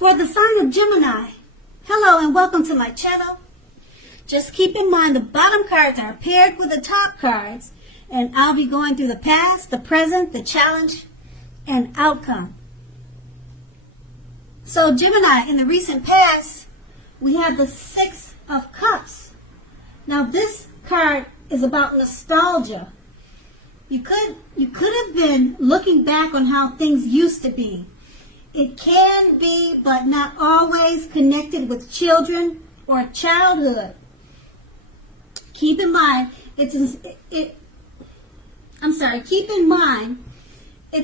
For the sign of Gemini, hello and welcome to my channel. Just keep in mind the bottom cards are paired with the top cards, and I'll be going through the past, the present, the challenge, and outcome. So Gemini, in the recent past, we have the Six of Cups. Now this card is about nostalgia. You could have been looking back on how things used to be. It can be, but not always, connected with children or childhood. Keep in mind, it's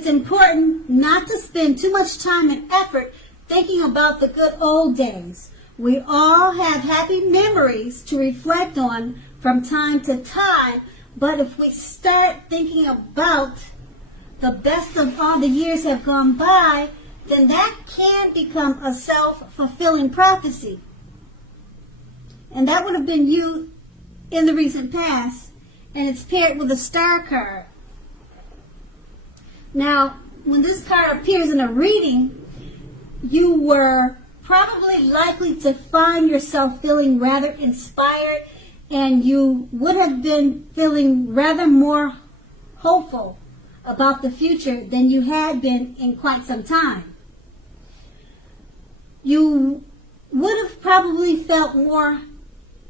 important not to spend too much time and effort thinking about the good old days. We all have happy memories to reflect on from time to time, but if we start thinking about the best of all the years have gone by, then that can become a self-fulfilling prophecy. And that would have been you in the recent past, and it's paired with a star card. Now, when this card appears in a reading, you were probably likely to find yourself feeling rather inspired, and you would have been feeling rather more hopeful about the future than you had been in quite some time. You would have probably felt more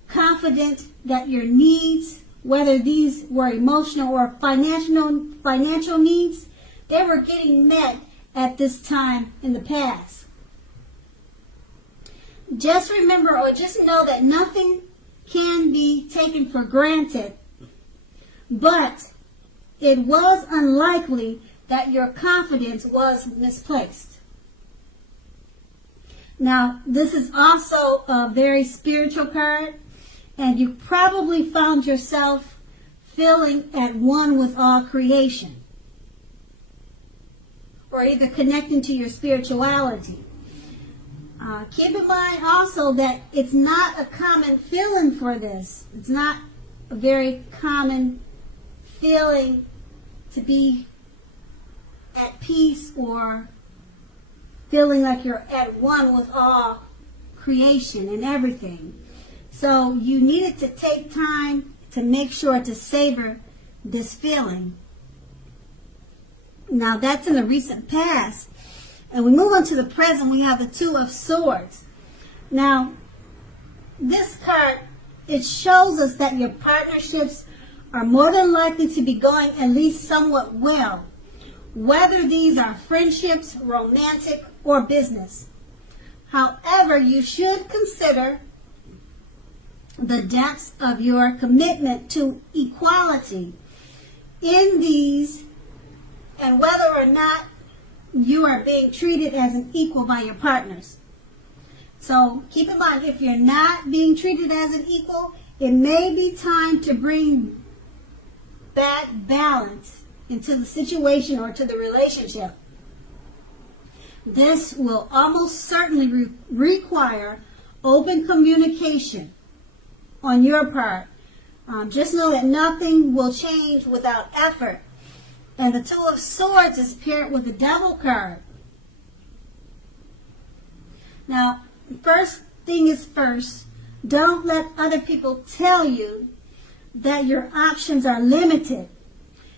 confident that your needs, whether these were emotional or financial needs, they were getting met at this time in the past. Just remember, or just know that nothing can be taken for granted, but it was unlikely that your confidence was misplaced. Now, this is also a very spiritual card, and you probably found yourself feeling at one with all creation, or either connecting to your spirituality. Keep in mind also that it's not a common feeling for this. It's not a very common feeling to be at peace or feeling like you're at one with all creation and everything. So you needed to take time to make sure to savor this feeling. Now that's in the recent past. And we move on to the present. We have the Two of Swords. Now, this card, it shows us that your partnerships are more than likely to be going at least somewhat well, whether these are friendships, romantic, or business. However, you should consider the depths of your commitment to equality in these, and whether or not you are being treated as an equal by your partners. So keep in mind, if you're not being treated as an equal, it may be time to bring back balance into the situation or to the relationship. This will almost certainly require open communication on your part. Just know that nothing will change without effort. And the Two of Swords is paired with the Devil card. Now, first thing is first, don't let other people tell you that your options are limited.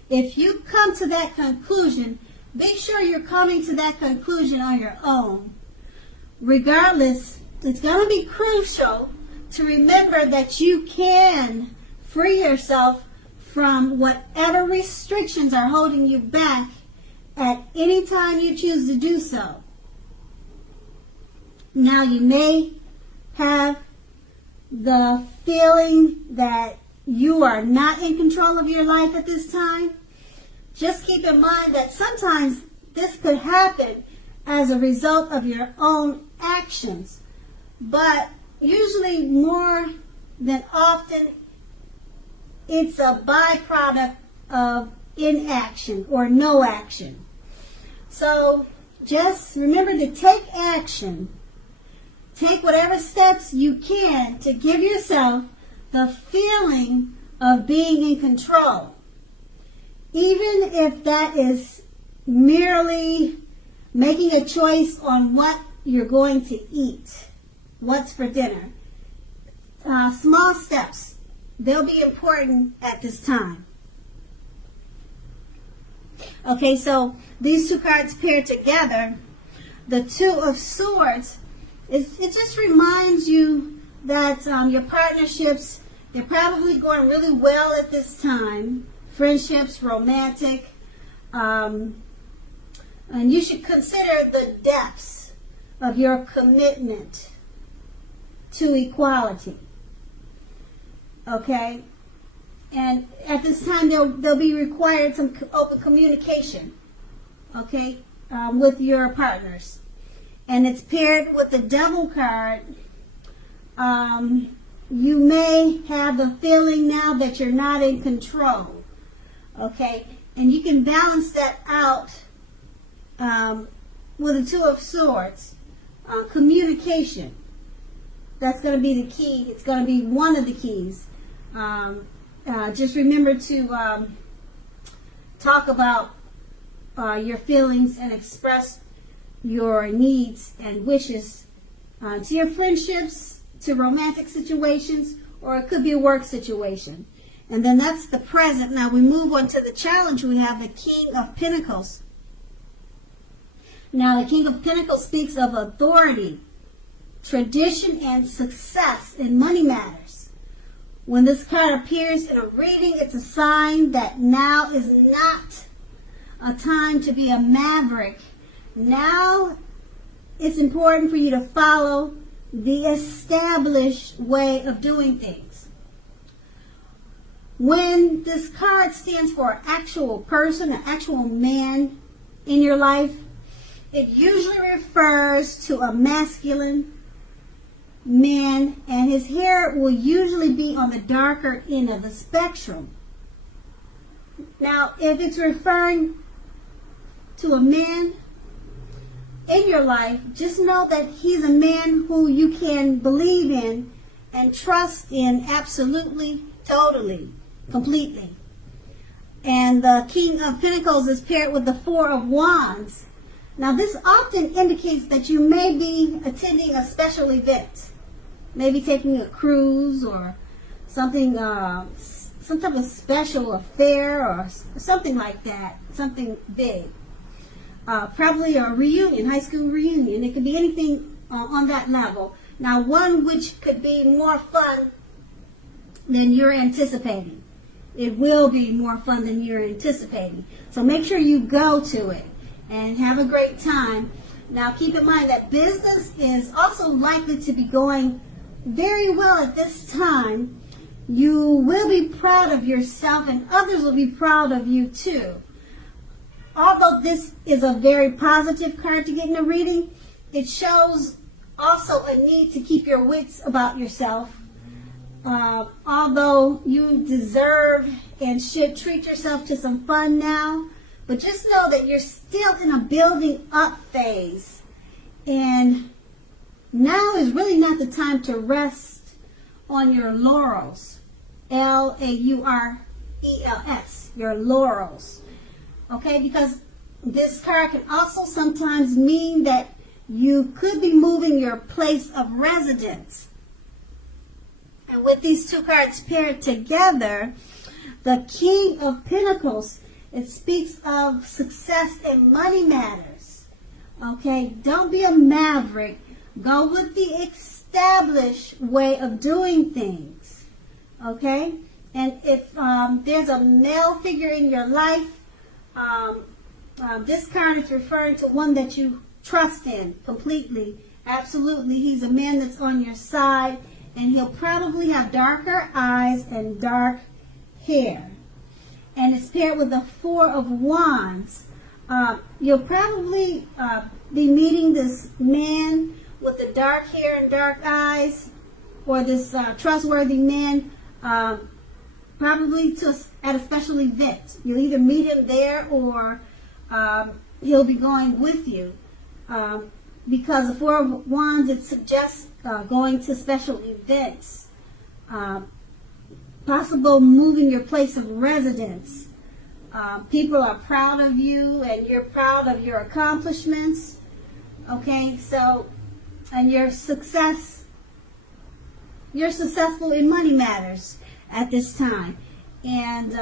If you come to that conclusion, be sure you're coming to that conclusion on your own. Regardless, it's going to be crucial to remember that you can free yourself from whatever restrictions are holding you back at any time you choose to do so. Now, you may have the feeling that you are not in control of your life at this time. Just keep in mind that sometimes this could happen as a result of your own actions, but usually more than often it's a byproduct of inaction or no action. So just remember to take action. Take whatever steps you can to give yourself the feeling of being in control. Even if that is merely making a choice on what you're going to eat, what's for dinner. Small steps, they'll be important at this time. Okay, so these two cards paired together, the Two of Swords, it just reminds you that your partnerships, they're probably going really well at this time. Friendships, romantic, and you should consider the depths of your commitment to equality. Okay? And at this time, there'll be required some open communication, okay, with your partners. And it's paired with the Devil card. You may have the feeling now that you're not in control, okay? And you can balance that out with the Two of Swords. Communication. That's going to be the key. It's going to be one of the keys. Just remember to talk about your feelings and express your needs and wishes to your friendships, to romantic situations, or it could be a work situation. And then that's the present. Now we move on to the challenge. We have the King of Pentacles. Now the King of Pentacles speaks of authority, tradition, and success in money matters. When this card appears in a reading, it's a sign that now is not a time to be a maverick. Now it's important for you to follow the established way of doing things. When this card stands for an actual person, an actual man in your life, it usually refers to a masculine man, and his hair will usually be on the darker end of the spectrum. Now, if it's referring to a man in your life, just know that he's a man who you can believe in and trust in absolutely, totally, completely. And the King of Pentacles is paired with the Four of Wands. Now, this often indicates that you may be attending a special event. Maybe taking a cruise or something, some type of special affair or something like that, something big. Probably a reunion, high school reunion. It could be anything on that level. Now, one which could be more fun than you're anticipating. It will be more fun than you're anticipating. So make sure you go to it and have a great time. Now, keep in mind that business is also likely to be going very well at this time. You will be proud of yourself and others will be proud of you too. Although this is a very positive card to get in a reading, it shows also a need to keep your wits about yourself. Although you deserve and should treat yourself to some fun now, but just know that you're still in a building up phase. And now is really not the time to rest on your laurels. Laurels, your laurels. Okay, because this card can also sometimes mean that you could be moving your place of residence. And with these two cards paired together, the King of Pentacles, it speaks of success in money matters. Okay, don't be a maverick. Go with the established way of doing things. Okay, and if there's a male figure in your life, this card is referring to one that you trust in completely. Absolutely. He's a man that's on your side, and he'll probably have darker eyes and dark hair. And it's paired with the Four of Wands. You'll probably be meeting this man with the dark hair and dark eyes, or this trustworthy man, probably at a special event. You'll either meet him there or he'll be going with you. Because the Four of Wands, it suggests going to special events. Possible moving your place of residence. People are proud of you and you're proud of your accomplishments. Okay, so, and you're successful in money matters at this time. And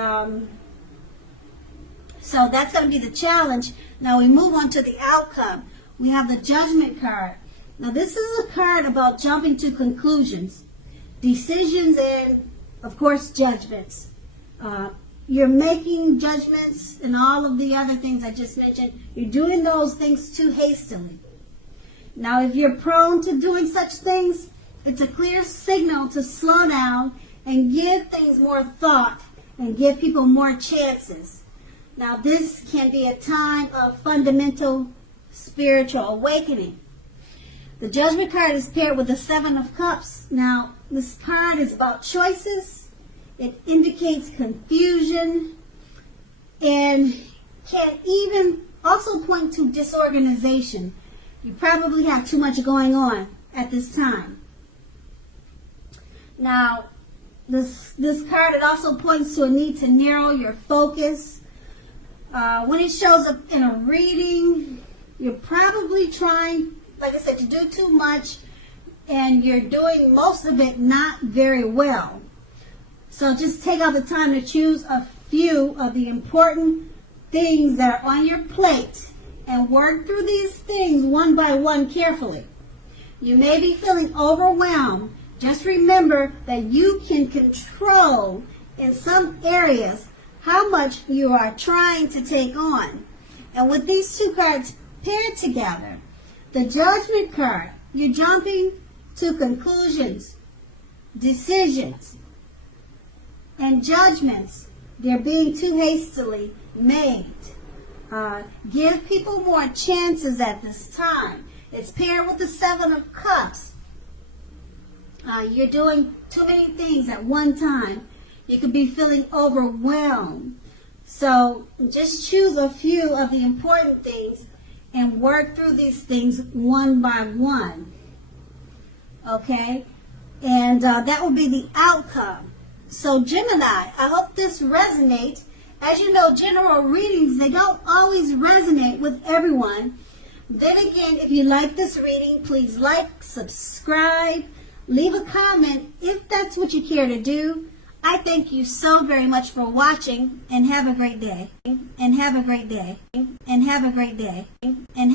so that's going to be the challenge. Now we move on to the outcome. We have the Judgment card. Now this is a card about jumping to conclusions, decisions, and of course judgments. You're making judgments and all of the other things I just mentioned. You're doing those things too hastily. Now if you're prone to doing such things, it's a clear signal to slow down and give things more thought and give people more chances. Now this can be a time of fundamental spiritual awakening. The Judgment card is paired with the Seven of Cups. Now this card is about choices. It indicates confusion and can even also point to disorganization. You probably have too much going on at this time. Now, this card, it also points to a need to narrow your focus. When it shows up in a reading, you're probably trying, like I said, to do too much, and you're doing most of it not very well. So just take out the time to choose a few of the important things that are on your plate and work through these things one by one carefully. You may be feeling overwhelmed. Just remember that you can control in some areas how much you are trying to take on. And with these two cards paired together, the Judgment card, you're jumping to conclusions, decisions, and judgments. They're being too hastily made. Give people more chances at this time. It's paired with the Seven of Cups. You're doing too many things at one time. You could be feeling overwhelmed. So just choose a few of the important things and work through these things one by one. Okay? And that will be the outcome. So Gemini, I hope this resonates. As you know, general readings, they don't always resonate with everyone. Then again, if you like this reading, please like, subscribe, leave a comment if that's what you care to do. I thank you so very much for watching, and have a great day. And have a great day. And have a great day. And